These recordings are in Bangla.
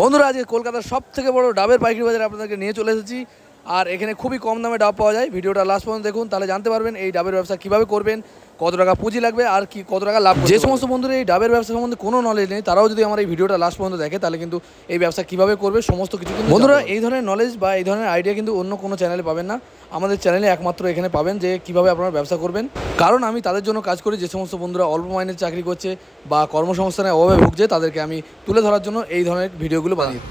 বন্ধুরা আজকে কলকাতার সবথেকে বড় ডাবের পাইকারি বাজারে আপনাদেরকে নিয়ে চলে এসেছি। আর এখানে খুবই কম দামে ডাব পাওয়া যায়। ভিডিওটা লাস্ট পর্যন্ত দেখুন, তাহলে জানতে পারবেন এই ডাবের ব্যবসা কীভাবে করবেন, কত টাকা পুঁজি লাগবে আর কি কত টাকা লাভ। যে সমস্ত বন্ধুরা এই ডাবের ব্যবসা সম্বন্ধে কোনো নলেজ নেই তারাও যদি আমার এই ভিডিওটা লাস্ট পর্যন্ত দেখে তাহলে কিন্তু এই ব্যবসা কীভাবে করবে সমস্ত কিছু কিন্তু বন্ধুরা এই ধরনের নলেজ বা এই ধরনের আইডিয়া কিন্তু অন্য কোনো চ্যানেলে পাবেন না। আমাদের চ্যানেলে একমাত্র এখানে পাবেন যে কীভাবে আপনারা ব্যবসা করবেন। কারণ আমি তাদের জন্য কাজ করি, যে সমস্ত বন্ধুরা অল্প মাইনের চাকরি করছে বা কর্মসংস্থানের অভাবে ভুগছে তাদেরকে আমি তুলে ধরার জন্য এই ধরনের ভিডিওগুলো বানিয়ে।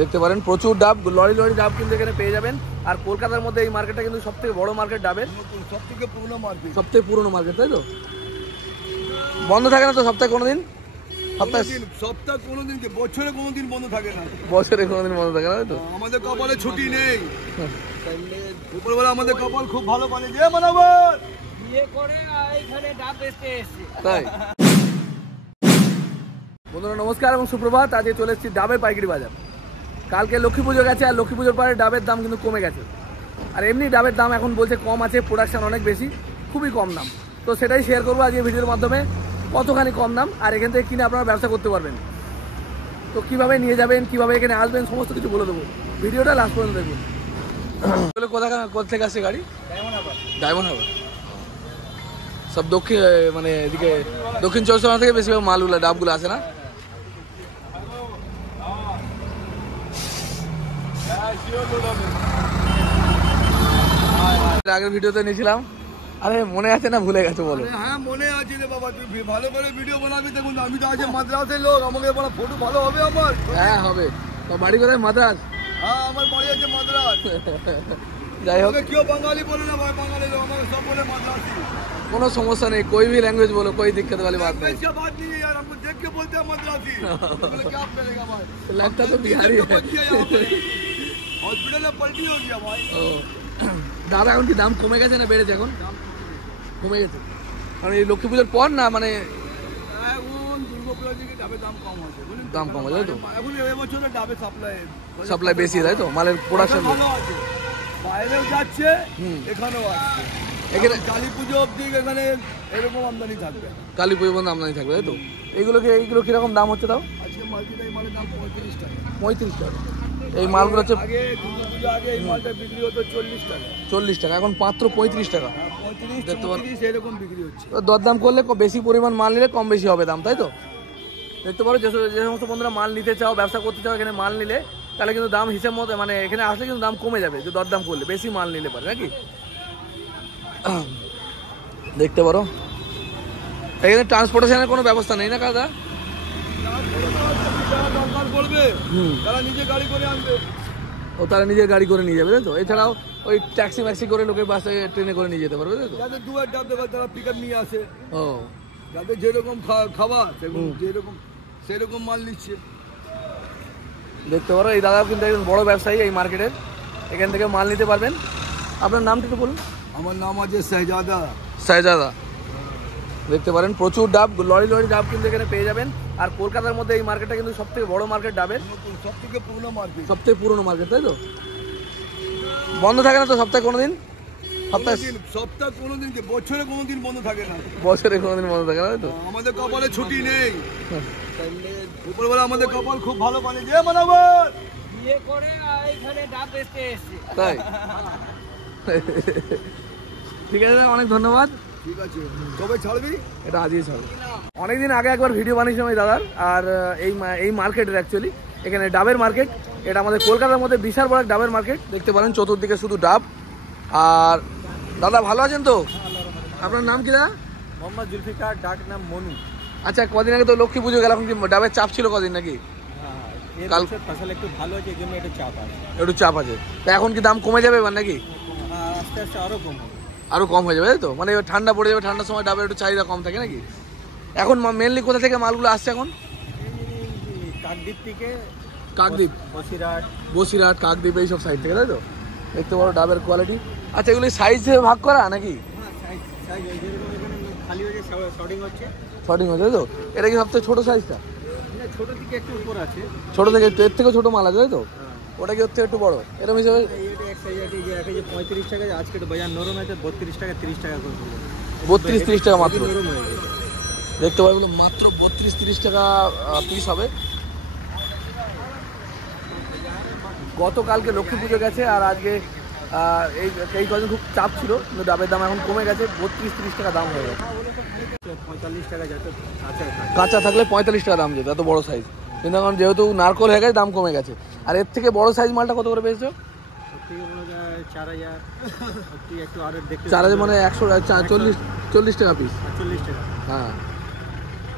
দেখতে পারেন প্রচুর ডাব, লরি লরি ডাব কিন্তু এখানে পেয়ে যাবেন। আর কলকাতার মধ্যে এই মার্কেটটা কিন্তু সবথেকে বড় মার্কেট ডাবের, সবথেকে পুরনো মার্কেট, তাই তো? বন্ধ থাকে না তো সপ্তাহে কোনোদিন? সপ্তাহে কোনোদিন, বছরে কোনোদিন বন্ধ থাকে না। বছরে কোনোদিন বন্ধ থাকে না, তাই তো? আমাদের কপালে ছুটি নেই। উপরবেলা আমাদের কপাল খুব ভালো পানি দিয়ে মানাবার বিয়ে করে এইখানে ডাব বেচতে এসেছে, তাই। বন্ধুরা নমস্কার এবং সুপ্রভাত। আজকে চলে এসেছি ডাবের পাইকারি বাজার। কালকে লক্ষ্মী পুজো গেছে আর লক্ষ্মী পুজোর পরে ডাবের দাম কিন্তু কমে গেছে। আর এমনি ডাবের দাম এখন বলছে কম আছে, প্রোডাকশান অনেক বেশি, খুবই কম দাম। তো সেটাই শেয়ার করবো আজকে ভিডিওর মাধ্যমে, কতখানি কম দাম আর এখান থেকে কিনে আপনারা ব্যবসা করতে পারবেন। তো কীভাবে নিয়ে যাবেন, কীভাবে এখানে আসবেন সমস্ত কিছু বলে দেবো। ভিডিওটা লাস্ট পর্যন্ত দেখুন। কোথা থেকে আসছে গাড়ি? ডায়মন্ড হারবার। সব দক্ষিণ মানে এদিকে দক্ষিণ চব্বিশ পরগনা থেকে বেশিরভাগ মালগুলো ডাবগুলো আসে না? আগের ভিডিওতে নিয়েছিলাম, আরে মনে আছে না ভুলে গেছো বলো? হ্যাঁ মনে আছে রে বাবা, তুই ভালো করে ভিডিও বানাবি। দেখুন আমি তো আজকে মাদ্রাসের লোক, আমাকে বলা ফটো ভালো হবে আমার। হ্যাঁ হবে। তো বাড়ি কোথায়? মাদ্রাস? হ্যাঁ আমার বাড়ি আছে মাদ্রাস। যাই হোক, কেউ বাঙালি বলে না ভাই, বাঙালি লোক আমাকে সব বলে মাদ্রাসি। কোনো সমস্যা নেই, कोई भी लैंग्वेज बोलो, कोई दिक्कत वाली बात नहीं। ऐसा बात नहीं है यार, हमको देख के बोलते हैं मद्रासी। बोले क्या करेगा भाई, लगता तो बिहारी है। हॉस्पिटल में पलटी हो गया भाई। দাদা এখন কি দাম কমে গেছে না বেড়েছে? এখন কমে গেছে মানে এই লক্ষ্মী পুজোর পর না, মানে এখন দুর্গাপূজার দিকে ডাবের দাম কম আছে, বুঝলেন? দাম কম আছে, তাই তো? এখন এবছরে ডাবের সাপ্লাই বেশি, তাই তো? মালের প্রোডাকশন ভালো আছে, বাইরেও যাচ্ছে এখানেও আসছে। এখানে কালী পুজো অবধি এখানে এরকম আমদানি থাকবে, কালী পুজো পর্যন্ত আমদানি থাকবে, তাই তো? এইগুলো কিরকম দাম হচ্ছে তাও? আজকে মার্কেটে এই মালের দাম 35 টাকা। 35 টাকা। এই মালগুলো হচ্ছে আগে দুর্গাপূজা আগে এই মালটা বিক্রি হতো 40 টাকা। 40 টাকা, এখন মাত্র 35 টাকা। 35 34 এরকম বিক্রি হচ্ছে। তো দরদাম করলে বেশি পরিমাণ মাল নিলে কম বেশি হবে দাম, তাই তো? দেখতে পারো যে সমস্ত বন্ধুরা মাল নিতে চাও, ব্যবসা করতে চাও, এখানে মাল নিলে তাহলে কিন্তু দাম হিসেব মতো, মানে এখানে আসলে কিন্তু দাম কমে যাবে যে দরদাম করলে, বেশি মাল নিলে পারে নাকি। দেখতে পারো এখানে ট্রান্সপোর্টেশনের কোনো ব্যবস্থা নেই না কাদা? দরকার পড়বে তারা নিজে গাড়ি করে আনবে। ও তারা নিজের গাড়ি করে নিয়ে যাবে, তাই তো? এছাড়াও ওই ট্যাক্সি ম্যাক্সি করে লোকের বাসে ট্রেনে করে নিয়ে যেতে পারবে, তাই তো? যাদের দুয়ার ডাব দেবে তারা পিকআপ নিয়ে আসে। ও যাদের যেরকম খাবার সেরকম মাল নিচ্ছে। দেখতে পারো এই দাদা কিন্তু একজন বড় ব্যবসায়ী এই মার্কেটের, এখান থেকে মাল নিতে পারবেন। আপনার নামটা একটু বলুন। আমার নাম আছে শাহজাদা। শাহজাদা। দেখতে পারেন প্রচুর ডাব, লরি লরি ডাব কিন্তু এখানে পেয়ে যাবেন। আর কলকাতার মধ্যে এই মার্কেটটা কিন্তু সবথেকে বড় মার্কেট ডাবের, সবথেকে পুরনো মার্কেট, তাই তো? বন্ধ থাকে না তো সপ্তাহে কোনোদিন? সপ্তাহে কোনোদিন, বছরে কোনোদিন বন্ধ থাকে না। বছরে কোনোদিন বন্ধ থাকে না, তাই তো? আমাদের কপালে ছুটি নেই। উপরবেলা আমাদের কপাল খুব ভালো পানি দিয়ে মানাবার বিয়ে করে এইখানে ডাব বেচতে এসেছে, তাই। ঠিক আছে, অনেক ধন্যবাদ। ঠিক আছে, কবে ছাড়বি? এটা আজই ছাড়বো। অনেকদিন আগে একবার ভিডিও বানিয়েছিলাম এই দাদার, আর এই মার্কেটের অ্যাকচুয়ালি এখানে ডাবের মার্কেট। এটা আমাদের কলকাতার মধ্যে বিশাল বড় ডাবের মার্কেট। দেখতে পারেন চতুর্দিকে শুধু ডাব। আর দাদা ভালো আছেন তো? আপনার নাম কি দাদা? মোহাম্মদ জুলফিকার, ডাক নাম মনু। আচ্ছা, কদিন আগে তো লক্ষ্মী পুজো গেল, এখন কি ডাবের চাপ ছিল কদিন নাকি? কাল ফসল একটু ভালো হয়েছে, এই জন্য একটু চাপ আছে। তা এখন কি দাম কমে যাবে এবার নাকি? আস্তে আস্তে আরো কম হয়ে যাবে, তাই তো? মানে ঠান্ডা পড়ে যাবে, ঠান্ডার সময় ডাবের একটু চাহিদা কম থাকে নাকি? এখন মেনলি কোথা থেকে মালগুলো আসছে এখন? কাকদ্বীপ থেকে, কাকদ্বীপ, বসিরহাট, কাকদ্বীপ এইসব সাইড থেকে, তাই তো? দেখতে পারো ডাবের কোয়ালিটি। আচ্ছা, এগুলি সাইজ ভাগ করা নাকি? শর্টিং হচ্ছে, তাই তো? এটা কি সবথেকে ছোট সাইজটা? ছোট থেকে একটু উপর আছে, ছোট থেকে এর থেকে ছোট মাল আছে, তাই তো? ওটা কি ওর থেকে একটু বড় এরকম হিসাবে? 35 টাকা, আজকে তো বাজার নরম আছে, 32 টাকা 30 টাকা করে। 32-30 টাকা মাত্র। দেখতে পারবেন মাত্র 32-30 টাকা পিস হবে। গতকালকে লক্ষ্মী পুজো গেছে আর আজকে এই কদিন খুব চাপ ছিল, কিন্তু ডাবের দাম এখন কমে গেছে, 32-30 টাকা দাম হয়ে গেছে। 45 টাকা যেত কাঁচা থাকলে 45 টাকা দাম যেত, এত বড় সাইজ। কিন্তু এখন যেহেতু নারকল হয়ে গেছে দাম কমে গেছে। আর এর থেকে বড় সাইজ মালটা কত করে পেয়েছো? 4000 মানে 140 টাকা পিস। 40 টাকা, হ্যাঁ,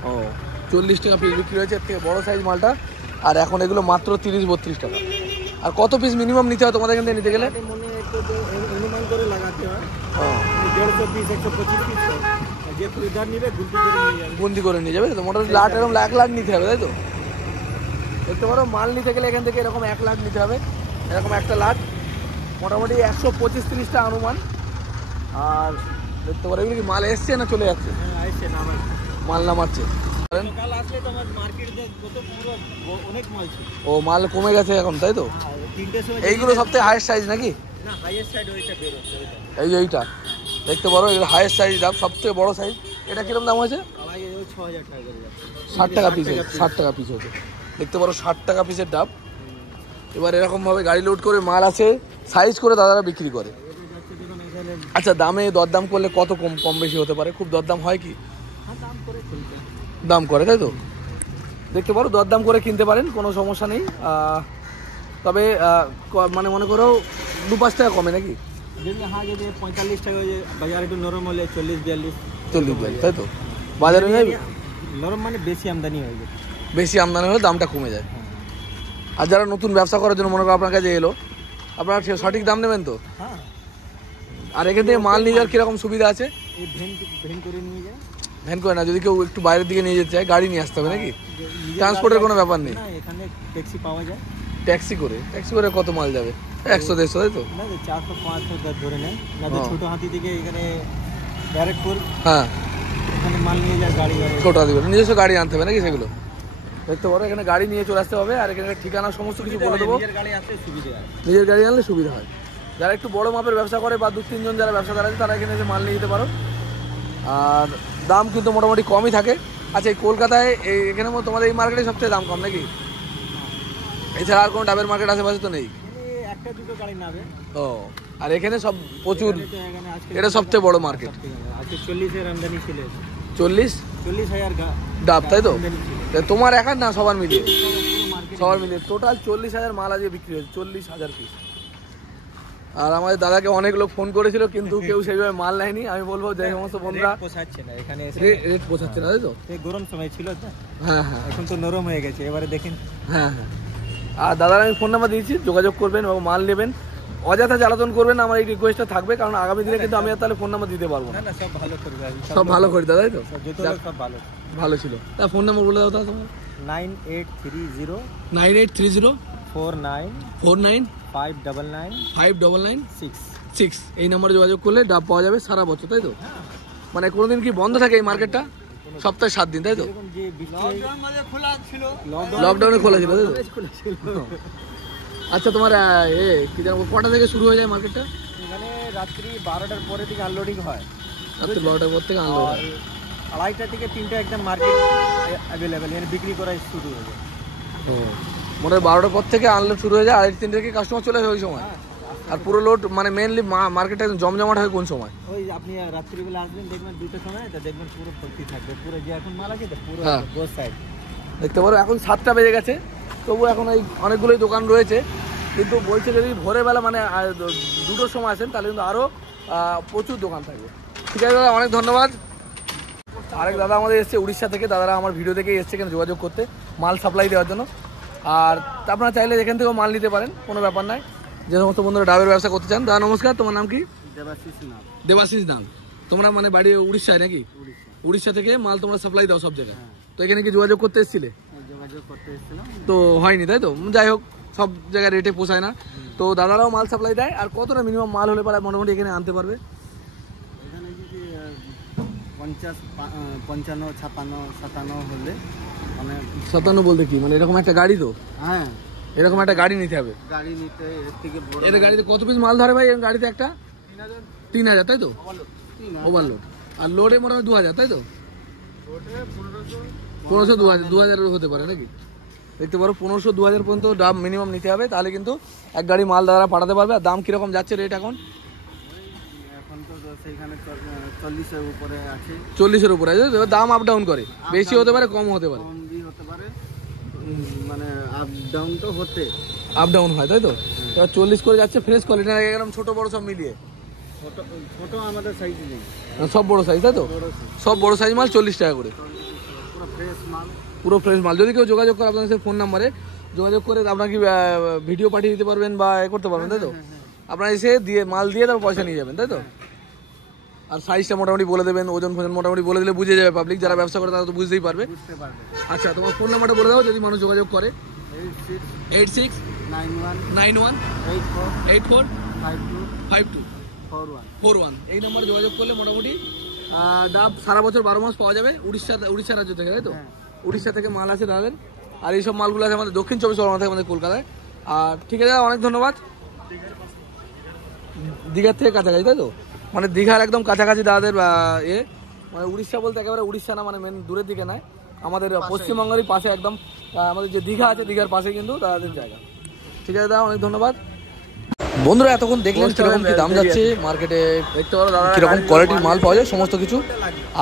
ও 40 টাকা পিস বিক্রি হয়েছে এর থেকে বড় সাইজ মালটা। আর এখন এগুলো মাত্র 30-32 টাকা। আর কত পিস মিনিমাম নিতে হয় তোমাদের এখান থেকে নিতে গেলে? মনে একটু অনুমান করে লাগাতে হয়। 150 পিস 125 পিস, যে খরিদ্দার নিবে গুন্দি করে নিয়ে যাবে তো। মোটামুটি লাট এরকম 1 লাখ নিতে হবে, তাই তো? দেখতে পারো মাল নিতে গেলে এখান থেকে এরকম 1 লাখ নিতে হবে, এরকম একটা লাট মোটামুটি 125-30টা অনুমান। আর দেখতে পারো এগুলো কি মাল এসছে না চলে যাচ্ছে? মাল নামাচ্ছে। ও মাল কমে গেছে এখন, তাই তো? এইগুলো সবথেকে হাইয়েস্ট সাইজ নাকি? এইটা দেখতে পারো, এগুলো হাইয়েস্ট সাইজ ডাব, সবথেকে বড় সাইজ। এটা কিরকম দাম হয়েছে? 60 টাকা পিস। 60 টাকা পিস হয়েছে, দেখতে পারো 60 টাকা পিসের ডাব। এবার এরকমভাবে গাড়ি লোড করে মাল আছে, সাইজ করে দাদারা বিক্রি করে। আচ্ছা, দামে দরদাম করলে কত কম বেশি হতে পারে? খুব দরদাম হয় কি? দাম করে, তাই তো? দেখতে পারো দরদাম করে কিনতে পারেন, কোনো সমস্যা নেই। তবে মানে মনে করো 2-5 টাকা কমে নাকি? হ্যাঁ, যদি 45 টাকা বাজারে একটু নরম হলে 40-42, তাই তো? বাজারে নরম মানে বেশি আমদানি হয়ে যায়, বেশি আমদানি হলে দামটা কমে যায়। আর যারা নতুন ব্যবসা করার জন্য মনে করো আপনার কাছে এলো, আপনারা সঠিক দাম নেবেন তো? হ্যাঁ। আর এখান থেকে মাল নিয়ে যাওয়ার কিরকম সুবিধা আছে? এই ভ্যান করে নিয়ে যায়। ভ্যান করে না, যদি কেউ একটু বাইরের দিকে নিয়ে যেতে চায় গাড়ি নিয়ে আসতে হবে নাকি? ট্রান্সপোর্টের কোনো ব্যাপার নেই? এখানে ট্যাক্সি পাওয়া যায়। ট্যাক্সি করে কত মাল যাবে? 100-150, তাই তো? না, 400-500 ধরে নেয় না তো। ছোট হাতি থেকে এখানে ডাইরেক্ট করে, হ্যাঁ, এখানে মাল নিয়ে যায় গাড়ি। ছোট হাতি করে নিজস্ব গাড়ি আনতে হবে নাকি? সেগুলো দেখতে পারো এখানে গাড়ি নিয়ে চলে আসতে হবে। আর এখানে ঠিকানা সমস্ত কিছু বলে দেবো। নিজের গাড়ি আসলে সুবিধা হয়, নিজের গাড়ি আনলে সুবিধা হয়। যারা একটু বড় মাপের ব্যবসা করে বা 2-3 জন যারা ব্যবসাদার আছে তারা এখানে এসে মাল নিয়ে যেতে পারো। আর দাম কিন্তু মোটামুটি কমই থাকে। আচ্ছা, এই কলকাতায় এখানে তোমাদের এই মার্কেটে সবচেয়ে দাম কম নাকি? এছাড়া আর কোনো ডাবের মার্কেট আশেপাশে তো নেই? একটা দুটো গাড়ি নাবে। ও, আর এখানে সব প্রচুর, এটা সবচেয়ে বড় মার্কেট। আজকে 40,000 আমদানি ছিল। 40,000 ডাব, তাই তো? তোমার একার না, সবার মিলিয়ে? সবার মিলিয়ে টোটাল 40,000 মাল আজকে বিক্রি হয়েছে, 40,000 পিস। আর আমাদের দাদাকে অনেক লোক ফোন করেছিল, কিন্তু কেউ সেইভাবে মাল নেয়নি। আমি বলবো যে সমস্ত বন্ধুরা পোষাচ্ছে না, এখানে রেট পোষাচ্ছে না, তাই তো? গরম সময় ছিল তো। হ্যাঁ, এখন তো নরম হয়ে গেছে, এবারে দেখেন। হ্যাঁ। আর দাদার আমি ফোন নাম্বার দিয়েছি, যোগাযোগ করবেন এবং মাল নেবেন। অযথা জ্বালাতন করবেন, আমার এই রিকোয়েস্টটা থাকবে, কারণ আগামী দিনে কিন্তু আমি আর তাহলে ফোন নাম্বার দিতে পারবো না। সব ভালো করবে, সব ভালো করি দাদা, তাই তো? সব ভালো ছিল। তা ফোন নাম্বার বলে দাও তাহলে। 9830 49 599 এই নাম্বারে যোগাযোগ করলে ডাব পাওয়া যাবে সারা বছর, তাই তো? মানে কোনোদিন কি বন্ধ থাকে এই মার্কেটটা? সপ্তাহে 7 দিন, তাই তো? লকডাউনে খোলা ছিল, তাই তো? আচ্ছা, তোমার কি জানো কটা থেকে শুরু হয়ে যায় মার্কেটটা? এখানে রাত্রি 12টার পরে থেকে আনলোডিং হয়। রাত্রি 12টার পর থেকে আনলোড হয়। 2:30টা থেকে 3টা একদম মার্কেট অ্যাভেলেবেল, এখানে বিক্রি করা শুরু হয়ে যায়। ও, মোটামুটি 12টার পর থেকে আনলোড শুরু হয়ে যায়, 2:30-3 থেকে কাস্টমার চলে আসে ওই সময়। আর পুরো লোড মানে মেনলি মার্কেটটা জমজমাট হয় কোন সময়? ওই আপনি রাত্রিবেলা আসবেন, দেখবেন 2টার সময়, তা দেখবেন পুরো ভর্তি থাকবে, পুরো যে এখন মাল আছে পুরো বোথ সাইড দেখতে পারো। এখন 7টা বেজে গেছে, তবু এখন এই অনেকগুলোই দোকান রয়েছে, কিন্তু বলছে যদি ভোরবেলা মানে 2টোর সময় আসেন তাহলে কিন্তু আরও প্রচুর দোকান থাকবে। ঠিক আছে দাদা, অনেক ধন্যবাদ। আরেক দাদা আমাদের এসছে উড়িষ্যা থেকে, দাদারা আমার ভিডিও দেখে এসছে এখানে যোগাযোগ করতে মাল সাপ্লাই দেওয়ার জন্য। আর আপনারা চাইলে এখান থেকেও মাল নিতে পারেন, কোনো ব্যাপার নয়। যে সমস্ত বন্ধুরা ডাবের ব্যবসা করতে চান। দাদা নমস্কার, তোমার নাম কি? দেবাশিস নাম। তোমরা মানে বাড়ি উড়িষ্যায় নাকি? উড়িষ্যা থেকে মাল তোমরা সাপ্লাই দাও সব জায়গায়। তো এখানে কি যোগাযোগ করতে এসেছিলে? তো হয়নি, তাই তো? যাই হোক, সব জায়গায় রেটে পোষায় না, তো দাদারাও মাল সাপ্লাই দেয়। আর কতটা মিনিমাম মাল হলে পারে মোটামুটি এখানে আনতে পারবে? এখানে যদি 50, 55, 56, 57 হলে মানে 57 বলতে কি মানে এরকম একটা গাড়ি? তো হ্যাঁ, এরকম একটা গাড়ি নিতে হবে। গাড়ি নিতে এর থেকে বড় এটা গাড়িতে কত পিস মাল ধরে ভাই? গাড়িতে একটা 3000, তাই তো? ওভারলোড। আর লোডে মোটামুটি 2000, তাই তো? 1500 2000 হতে পারে নাকি? দেখতে পারো 1500-2000 পর্যন্ত ডাব মিনিমাম নিতে হবে, তাহলে কিন্তু এক গাড়ি মাল দ্বারা পাঠাতে পারবে। আর দাম কীরকম যাচ্ছে রেট এখন? এখন তো সেইখানে 40-এর উপরে আছে। 40-এর উপরে আছে। এবার দাম আপ ডাউন করে, বেশি হতে পারে কম হতে পারে, হতে পারে, মানে আপ ডাউন তো হতে আপ ডাউন হয়, তাই তো? এবার 40 করে যাচ্ছে ফ্রেশ কোয়ালিটি, একদম ছোট বড় সব মিলিয়ে। ছোট আমাদের সাইজ নেই, সব বড় সাইজ, তাই তো? সব বড় সাইজ মাল 40 টাকা করে, পুরো ফ্রেশ মাল, পুরো ফ্রেশ মাল। যদি কেউ যোগাযোগ করে আপনাদের সাথে ফোন নাম্বারে যোগাযোগ করে আপনার কি ভিডিও পাঠিয়ে দিতে পারবেন বা এ করতে পারবেন, তাই তো? আপনারা এসে দিয়ে মাল দিয়ে তারপর পয়সা নিয়ে যাবেন, তাই তো? আর সাইজটা মোটামুটি বলে দেবেন, ওজন ফোজন মোটামুটি বলে দিলে বুঝে যাবে পাবলিক, যারা ব্যবসা করে তারা তো বুঝতেই পারবে। আচ্ছা, তোমার ফোন নাম্বারটা বলে দাও যদি মানুষ যোগাযোগ করে। 8691845241 এই নাম্বারে যোগাযোগ করলে মোটামুটি ডাব সারা বছর 12 মাস পাওয়া যাবে। উড়িষ্যা রাজ্য থেকে, তাই তো? উড়িষ্যা থেকে মাল আছে তাদের, আর এইসব মালগুলো আছে আমাদের দক্ষিণ 24 পরগনা থেকে, আমাদের কলকাতায়। আর ঠিক আছে, অনেক ধন্যবাদ। দীঘার থেকে কাছাকাছি, তাই তো? মানে দীঘার একদম কাছাকাছি দাদাদের মানে উড়িষ্যা বলতে একেবারে উড়িষ্যা না, মানে মেন দূরের দিকে নয়, আমাদের পশ্চিমবঙ্গেরই পাশে একদম, আমাদের যে দীঘা আছে দীঘার পাশে কিন্তু দাদাদের জায়গা। ঠিক আছে দাদা, অনেক ধন্যবাদ। বন্ধুরা এতক্ষণ দেখলেন কিরকম কি দাম যাচ্ছে মার্কেটে, কিরকম কোয়ালিটির মাল পাওয়া যায় সমস্ত কিছু।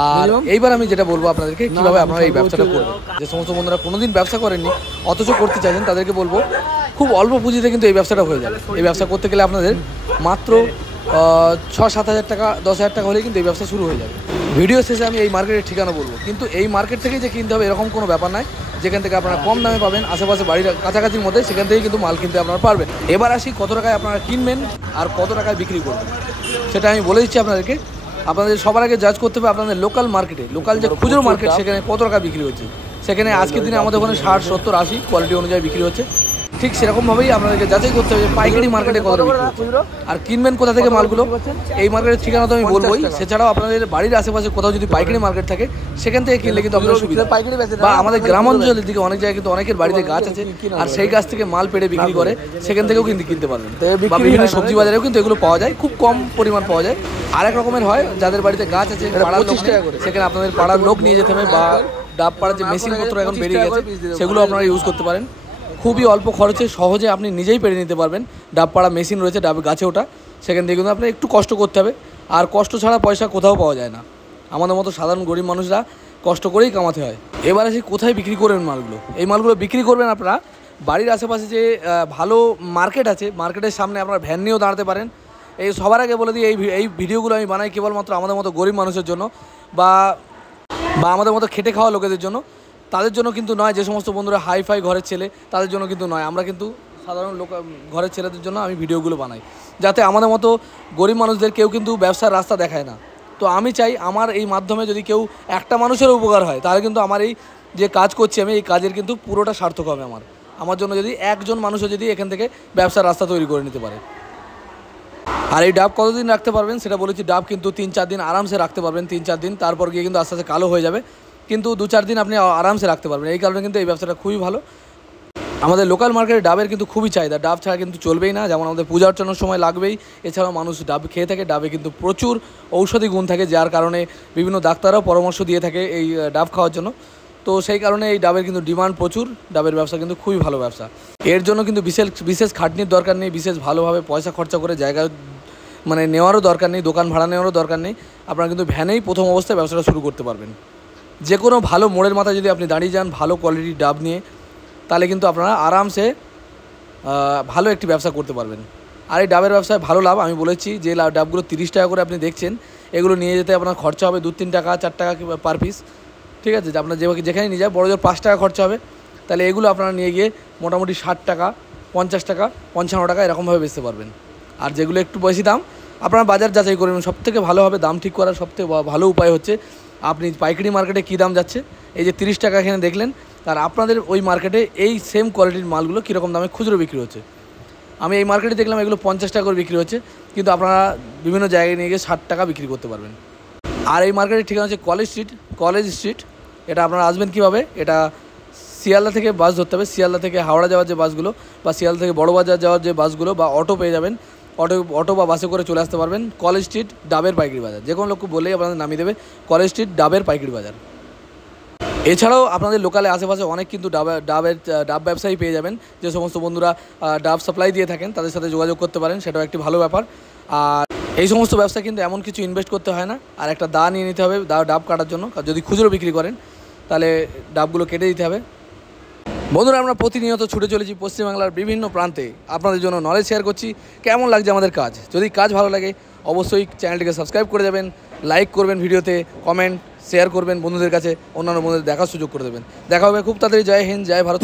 আর এইবার আমি যেটা বলবো আপনাদেরকে কিভাবে আপনারা এই ব্যবসাটা করবেন। যে সমস্ত বন্ধুরা কোনোদিন ব্যবসা করেননি অথচ করতে চাইছেন তাদেরকে বলবো খুব অল্প পুঁজিতে কিন্তু এই ব্যবসাটা হয়ে যাবে। এই ব্যবসা করতে গেলে আপনাদের মাত্র 6-7 হাজার টাকা 10 হাজার টাকা হলেই কিন্তু এই ব্যবসা শুরু হয়ে যাবে। ভিডিও শেষে আমি এই মার্কেটের ঠিকানা বলবো, কিন্তু এই মার্কেট থেকেই যে কিনতে হবে এরকম কোনো ব্যাপার নাই। যেখান থেকে আপনারা কম দামে পাবেন আশেপাশে বাড়ির কাছাকাছির মধ্যে, সেখান থেকে কিন্তু মাল কিনতে আপনারা পারবেন। এবার আসি কত টাকায় আপনারা কিনবেন আর কত টাকায় বিক্রি করবেন সেটা আমি বলে দিচ্ছি আপনাদেরকে। আপনাদের সবার আগে জাজ করতে হবে আপনাদের লোকাল মার্কেটে, লোকাল যে খুচরো মার্কেট সেখানে কত টাকা বিক্রি হচ্ছে। সেখানে আজকের দিনে আমাদের ওখানে 60, 70, 80 কোয়ালিটি অনুযায়ী বিক্রি হচ্ছে। ঠিক সেরকমভাবেই আপনাদেরকে যাচাই করতে হবে যে পাইকারি মার্কেটে কত বিক্রি হচ্ছে আর কিনবেন কোথা থেকে মালগুলো। এই মার্কেটের ঠিকানা তো আমি বলবোই, সেছাড়াও আপনাদের বাড়ির আশেপাশে কোথাও যদি পাইকারি মার্কেট থাকে সেখান থেকে কিনলে কিন্তু আপনার সুবিধা। বা আমাদের গ্রাম অঞ্চলের দিকে অনেক জায়গায় কিন্তু অনেকের বাড়িতে গাছ আছে আর সেই গাছ থেকে মাল পেড়ে বিক্রি করে, সেখান থেকেও কিন্তু কিনতে পারবেন। বা বিভিন্ন সবজি বাজারেও কিন্তু এগুলো পাওয়া যায়, খুব কম পরিমাণ পাওয়া যায়। আরেক রকমের হয় যাদের বাড়িতে গাছ আছে পাড়ার 25 টাকা করে, সেখানে আপনাদের পাড়ার লোক নিয়ে যেতে হবে, বা ডাব পাড়ার যে মেশিনপত্র এখন বেরিয়ে গেছে সেগুলো আপনারা ইউজ করতে পারেন। খুবই অল্প খরচে সহজে আপনি নিজেই পেরে নিতে পারবেন। ডাব পাড়া মেশিন রয়েছে, ডাব গাছে ওঠা, সেখান থেকে কিন্তু আপনার একটু কষ্ট করতে হবে। আর কষ্ট ছাড়া পয়সা কোথাও পাওয়া যায় না, আমাদের মতো সাধারণ গরিব মানুষরা কষ্ট করেই কামাতে হয়। এবার আসি কোথায় বিক্রি করবেন মালগুলো। এই মালগুলো বিক্রি করবেন আপনারা বাড়ির আশেপাশে যে ভালো মার্কেট আছে, মার্কেটের সামনে আপনারা ভ্যান নিয়েও দাঁড়াতে পারেন। এই সবার আগে বলে দিই, এই ভিডিওগুলো আমি বানাই কেবলমাত্র আমাদের মতো গরিব মানুষের জন্য বা আমাদের মতো খেটে খাওয়া লোকেদের জন্য, তাদের জন্য কিন্তু নয়। যে সমস্ত বন্ধুরা হাইফাই ঘরের ছেলে তাদের জন্য কিন্তু নয়, আমরা কিন্তু সাধারণ লোক ঘরের ছেলেদের জন্য আমি ভিডিওগুলো বানাই, যাতে আমাদের মতো গরিব মানুষদের কেউ কিন্তু ব্যবসার রাস্তা দেখায় না। তো আমি চাই আমার এই মাধ্যমে যদি কেউ একটা মানুষের উপকার হয়, তাহলে কিন্তু আমার এই যে কাজ করছি আমি, এই কাজের কিন্তু পুরোটা সার্থক হবে আমার জন্য যদি একজন মানুষও যদি এখান থেকে ব্যবসার রাস্তা তৈরি করে নিতে পারে। আর এই ডাব কতদিন রাখতে পারবেন সেটা বলেছি, ডাব কিন্তু 3-4 দিন আরামসে রাখতে পারবেন। 3-4 দিন তারপর গিয়ে কিন্তু আস্তে আস্তে কালো হয়ে যাবে, কিন্তু 2-4 দিন আপনি আরামসে রাখতে পারবেন। এই কারণে কিন্তু এই ব্যবসাটা খুবই ভালো। আমাদের লোকাল মার্কেটে ডাবের কিন্তু খুবই চাহিদা, ডাব ছাড়া কিন্তু চলবেই না। যেমন আমাদের পূজা অর্চনার সময় লাগবেই, এছাড়াও মানুষ ডাব খেয়ে থাকে। ডাবে কিন্তু প্রচুর ঔষধি গুণ থাকে, যার কারণে বিভিন্ন ডাক্তাররাও পরামর্শ দিয়ে থাকে এই ডাব খাওয়ার জন্য। তো সেই কারণে এই ডাবের কিন্তু ডিমান্ড প্রচুর। ডাবের ব্যবসা কিন্তু খুবই ভালো ব্যবসা। এর জন্য কিন্তু বিশেষ খাটনির দরকার নেই, বিশেষ ভালোভাবে পয়সা খরচা করে জায়গা মানে নেওয়ারও দরকার নেই, দোকান ভাড়া নেওয়ারও দরকার নেই। আপনারা কিন্তু ভ্যানেই প্রথম অবস্থায় ব্যবসাটা শুরু করতে পারবেন। যে কোনো ভালো মোড়ের মাথায় যদি আপনি দাঁড়িয়ে যান ভালো কোয়ালিটির ডাব নিয়ে, তাহলে কিন্তু আপনারা আরামসে ভালো একটি ব্যবসা করতে পারবেন। আর এই ডাবের ব্যবসায় ভালো লাভ। আমি বলেছি যে ডাবগুলো 30 টাকা করে আপনি দেখছেন, এগুলো নিয়ে যেতে আপনার খরচা হবে 2-3 টাকা 4 টাকা পার পিস। ঠিক আছে, যে আপনার যেখানে নিয়ে যায় বড় জোর 5 টাকা খরচা হবে, তাহলে এগুলো আপনারা নিয়ে গিয়ে মোটামুটি 60 টাকা 50 টাকা 55 টাকা এরকমভাবে বেচতে পারবেন। আর যেগুলো একটু বেশি দাম আপনারা বাজার যাচাই করবেন। সবথেকে ভালো হবে দাম ঠিক করার সবথেকে ভালো উপায় হচ্ছে আপনি পাইকারি মার্কেটে কী দাম যাচ্ছে, এই যে 30 টাকা এখানে দেখলেন, আর আপনাদের ওই মার্কেটে এই সেম কোয়ালিটির মালগুলো কীরকম দামে খুচরো বিক্রি হচ্ছে। আমি এই মার্কেটে দেখলাম এগুলো 50 টাকা করে বিক্রি হচ্ছে, কিন্তু আপনারা বিভিন্ন জায়গায় নিয়ে গিয়ে 60 টাকা বিক্রি করতে পারবেন। আর এই মার্কেটের ঠিকানা হচ্ছে কলেজ স্ট্রিট। এটা আপনারা আসবেন কীভাবে, এটা শিয়ালদা থেকে বাস ধরতে হবে। শিয়ালদা থেকে হাওড়া যাওয়ার যে বাসগুলো, বা শিয়ালদা থেকে বড়বাজার যাওয়ার যে বাসগুলো, বা অটো পেয়ে যাবেন, অটো বা বাসে করে চলে আসতে পারবেন কলেজ স্ট্রিট ডাবের পাইকারি বাজার। যে কোনো লোক বলেই আপনাদের নামিয়ে দেবে কলেজ স্ট্রিট ডাবের পাইকারি বাজার। এছাড়াও আপনাদের লোকালে আশেপাশে অনেক কিন্তু ডাব ব্যবসায়ী পেয়ে যাবেন। যে সমস্ত বন্ধুরা ডাব সাপ্লাই দিয়ে থাকেন তাদের সাথে যোগাযোগ করতে পারেন, সেটাও একটি ভালো ব্যাপার। আর এই সমস্ত ব্যবসা কিন্তু এমন কিছু ইনভেস্ট করতে হয় না, আর একটা দা নিয়ে নিতে হবে ডাব কাটার জন্য। যদি খুচরো বিক্রি করেন তাহলে ডাবগুলো কেটে দিতে হবে। বন্ধুরা, আমরা প্রতিনিয়ত ছুটে চলেছি পশ্চিমবাংলার বিভিন্ন প্রান্তে, আপনাদের জন্য নলেজ শেয়ার করছি। কেমন লাগছে আমাদের কাজ? যদি কাজ ভালো লাগে অবশ্যই চ্যানেলটিকে সাবস্ক্রাইব করে যাবেন, লাইক করবেন ভিডিওতে, কমেন্ট শেয়ার করবেন বন্ধুদের কাছে, অন্যান্য বন্ধুদের দেখার সুযোগ করে দেবেন। দেখা হবে খুব তাড়াতাড়ি। জয় হিন্দ, জয় ভারত।